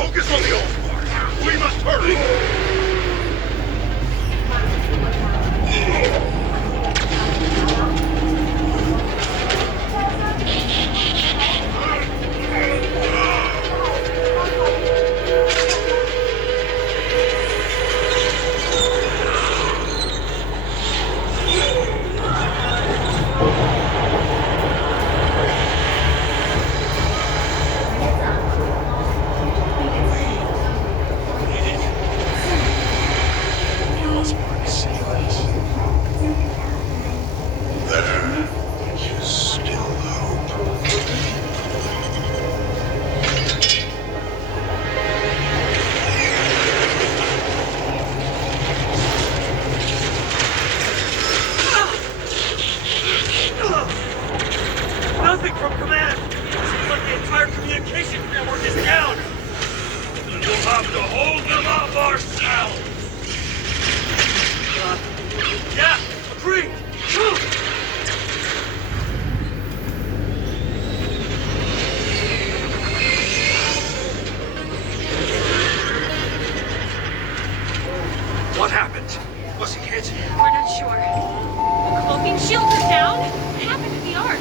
Focus on the Allspark. We must hurry. Nothing from command! Seems like the entire communication framework is down! Then we'll have to hold them up ourselves! Yeah, agreed! What happened? Was he hit? We're not sure. The cloaking shields are down. What happened to the Ark?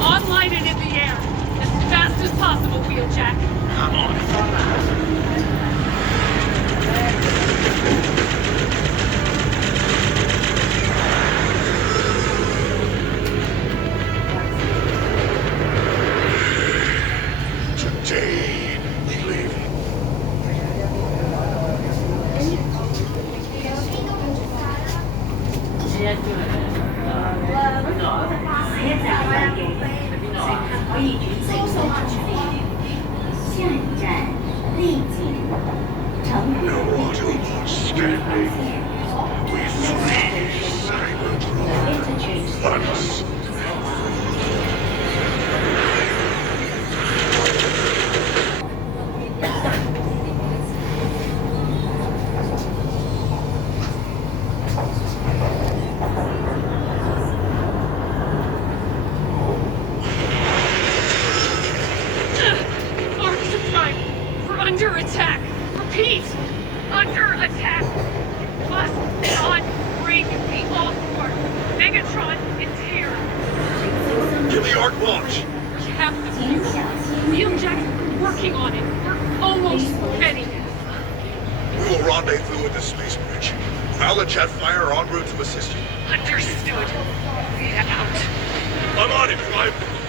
Online and in the air. As fast as possible, Wheeljack. Come on. Today, we leave. No Autobots standing. We free Cybertron. Once. Under attack! Repeat! Under attack! We must not bring the Allspark! Megatron is here! Give the Arc launch! We have the fuel! Wheeljack's working on it! We're almost ready! We will rendezvous at the space bridge. Pilot Jetfire en route to assist you. Understood. Get out. I'm on it, Drive.